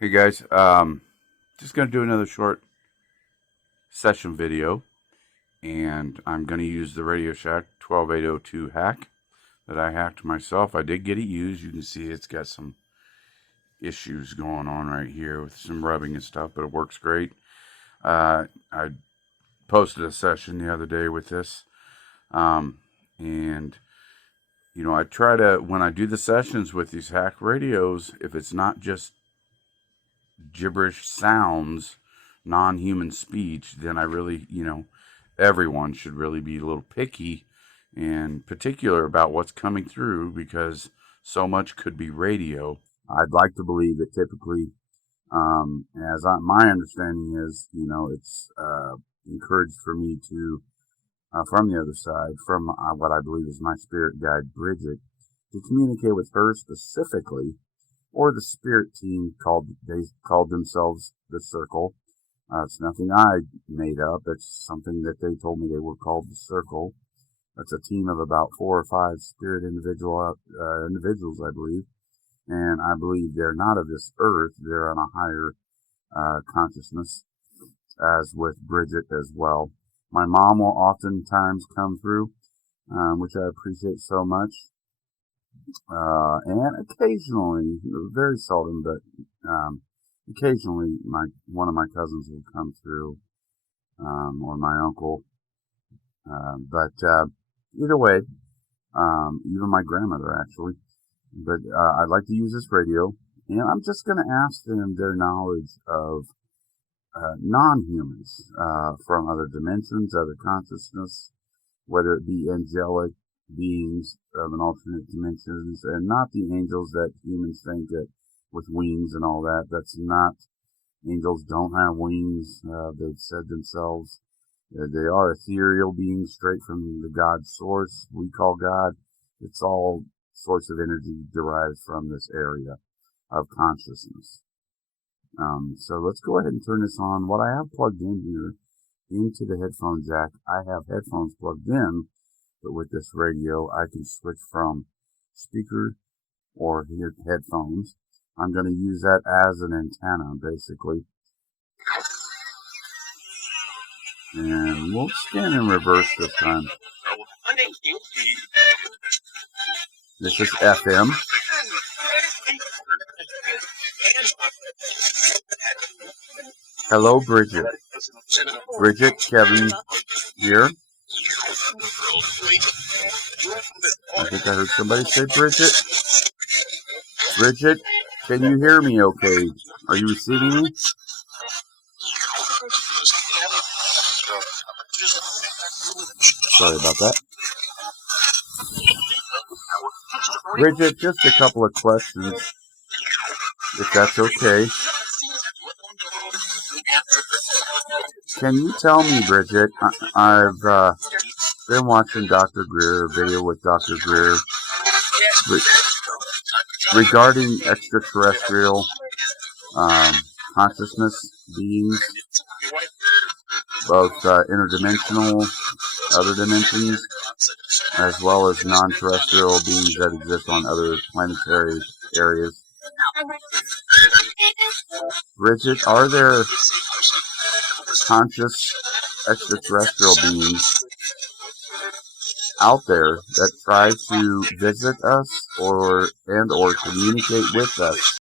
Hey guys, just going to do another short session video, and I'm going to use the Radio Shack 12802 hack that I hacked myself. I did get it used. You can see it's got some issues going on right here with some rubbing and stuff, but it works great. I posted a session the other day with this, and I try to, when I do the sessions with these hack radios, if it's not just gibberish sounds, non-human speech, then I really, everyone should really be a little picky and particular about what's coming through, because so much could be radio. I'd like to believe that typically, my understanding is, it's encouraged for me to, from the other side, from what I believe is my spirit guide, Bridget, to communicate with her specifically, or the spirit team they called themselves the Circle. It's nothing I made up. It's something that they told me they were called the Circle. That's a team of about 4 or 5 spirit individuals, I believe. And I believe they're not of this earth. They're on a higher consciousness, as with Bridget as well. My mom will oftentimes come through, which I appreciate so much. And occasionally, very seldom, but occasionally, one of my cousins will come through, or my uncle. But either way, even my grandmother actually. But I'd like to use this radio, and I'm just going to ask them their knowledge of non-humans from other dimensions, other consciousness, whether it be angelic beings of an alternate dimensions, and not the angels that humans think that with wings and all that. That's not. Angels don't have wings. They've said themselves they are ethereal beings straight from the God source we call God. It's all sorts of energy derived from this area of consciousness. So let's go ahead and turn this on. What I have plugged in here into the headphone jack, I have headphones plugged in, but with this radio, I can switch from speaker or headphones. I'm going to use that as an antenna, basically. And we'll scan in reverse this time. This is FM. Hello, Bridget. Bridget, Kevin here. I think I heard somebody say Bridget. Bridget, can you hear me okay? Are you receiving me? Sorry about that. Bridget, just a couple of questions, if that's okay. Can you tell me, Bridget, I've been watching Dr. Greer, a video with Dr. Greer, regarding extraterrestrial consciousness beings, both interdimensional, other dimensions, as well as non-terrestrial beings that exist on other planetary areas. Bridget, are there conscious extraterrestrial beings out there that try to visit us or communicate with us?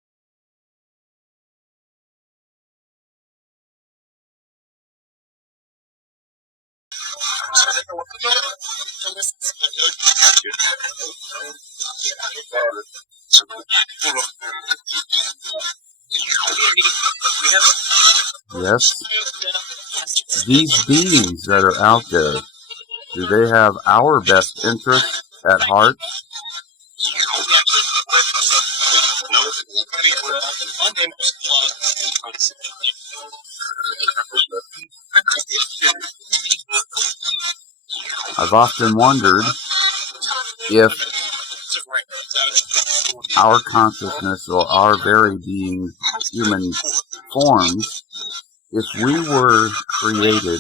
Yes. These beings that are out there, do they have our best interest at heart? I've often wondered if our consciousness or our very being, human forms, if we were created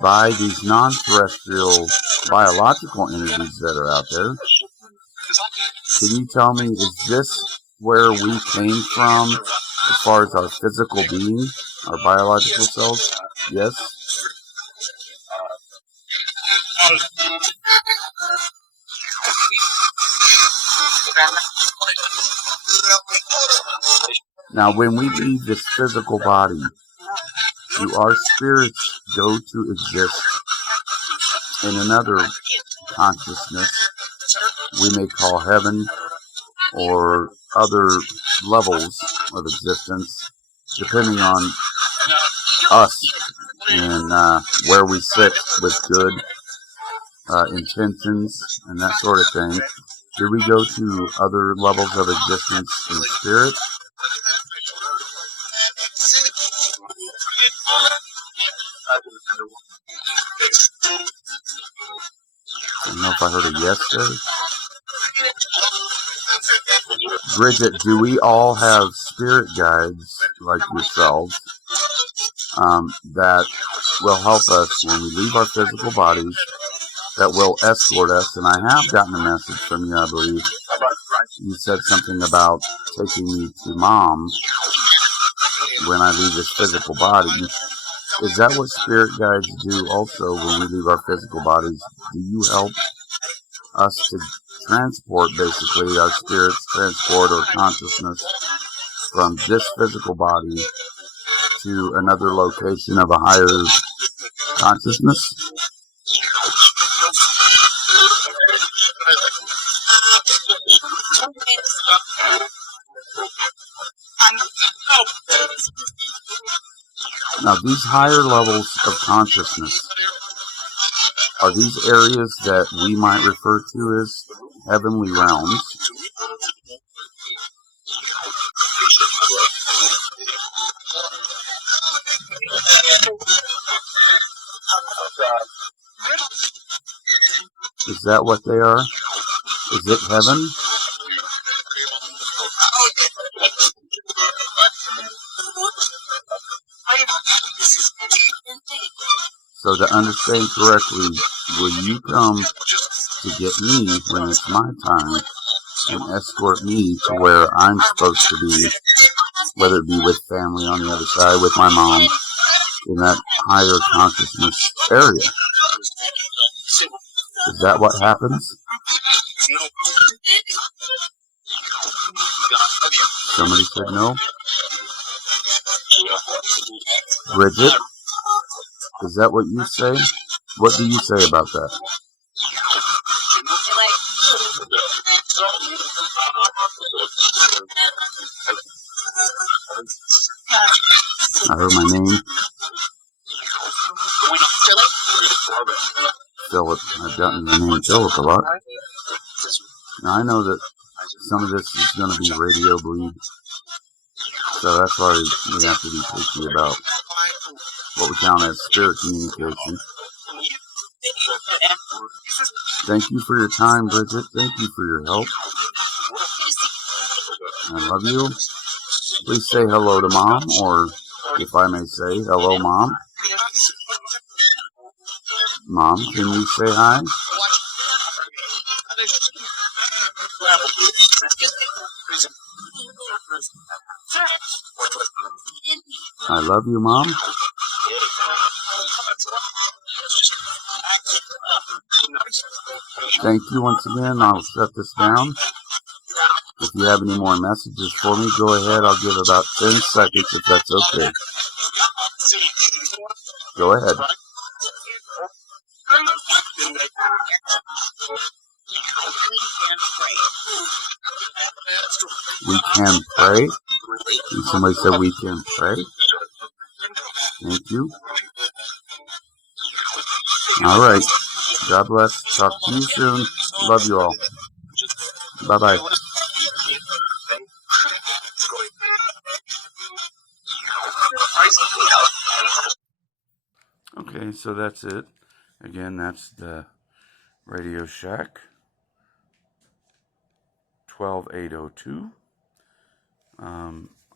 by these non-terrestrial biological entities that are out there, can you tell me, is this where we came from as far as our physical being, our biological cells, yes. Now, when we leave this physical body, do our spirits go to exist in another consciousness we may call heaven or other levels of existence, depending on us and where we sit with good intentions and that sort of thing? Do we go to other levels of existence in spirit? I don't know if I heard a yes there. Bridget, do we all have spirit guides like yourselves that will help us when we leave our physical bodies, that will escort us? And I have gotten a message from you, I believe. You said something about taking me to mom when I leave this physical body. Is that what spirit guides do also when we leave our physical bodies? Do you help us to transport, basically, our spirits, transport or consciousness from this physical body to another location of a higher consciousness? Now, these higher levels of consciousness, are these areas that we might refer to as heavenly realms? Is that what they are? Is it heaven? So to understand correctly, will you come to get me when it's my time and escort me to where I'm supposed to be, whether it be with family on the other side, with my mom, in that higher consciousness area? Is that what happens? Somebody said no. Bridget, is that what you say? What do you say about that? I heard my name. Philip. I've gotten the name Philip a lot. Now I know that some of this is going to be radio bleed, so that's why we have to be picky about what we count as spirit communication. Thank you for your time, Bridget. Thank you for your help. I love you. Please say hello to Mom, or if I may say, hello, Mom. Mom, can you say hi? I love you, Mom. Thank you once again. I'll shut this down. If you have any more messages for me, go ahead. I'll give about 10 seconds if that's okay. Go ahead. We can pray. And somebody said we can pray. Thank you. All right. God bless. Talk to you soon. Love you all. Bye-bye. Okay, so that's it. Again, that's the Radio Shack 12802.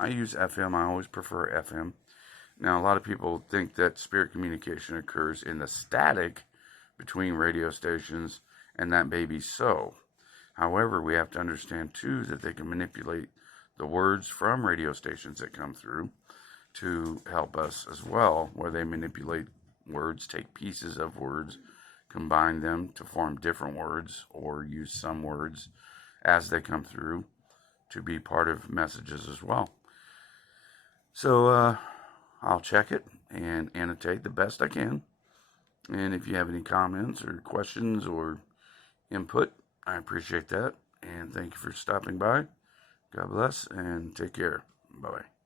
I use FM. I always prefer FM. Now, a lot of people think that spirit communication occurs in the static between radio stations, and that may be so. However, we have to understand, too, that they can manipulate the words from radio stations that come through to help us as well, where they manipulate words, take pieces of words, combine them to form different words, or use some words as they come through to be part of messages as well. So I'll check it and annotate the best I can. And if you have any comments or questions or input, I appreciate that. And thank you for stopping by. God bless and take care. Bye-bye.